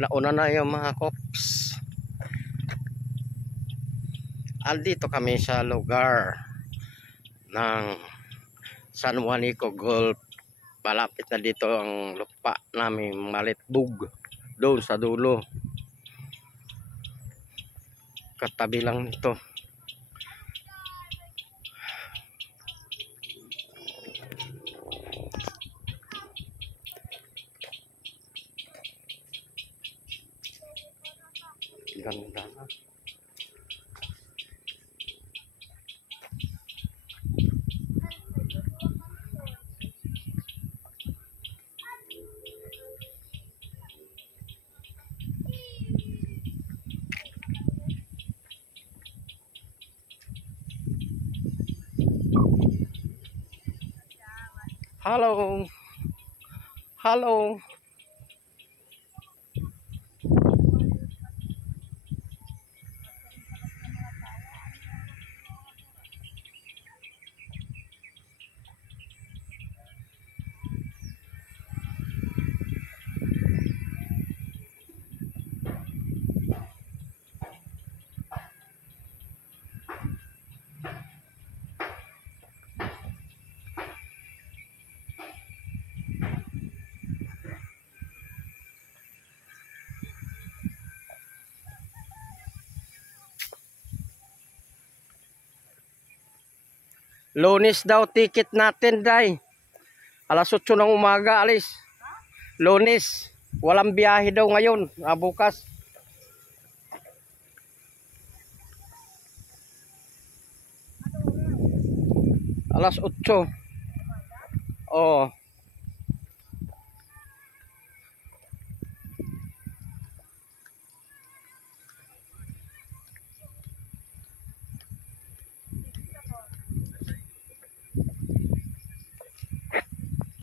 Nauna na yung mga kops. Andito kami sa lugar ng San Juanico Gulf. Malapit na dito ang lupa namin, Malitbug, doon sa dulo. Katabi lang nito. Ganda na. Hello. Hello. Lunes daw ticket natin, day. Alas 8 ng umaga alis. Lunes. Walang biyahe daw ngayon. Bukas. Alas 8. Oh.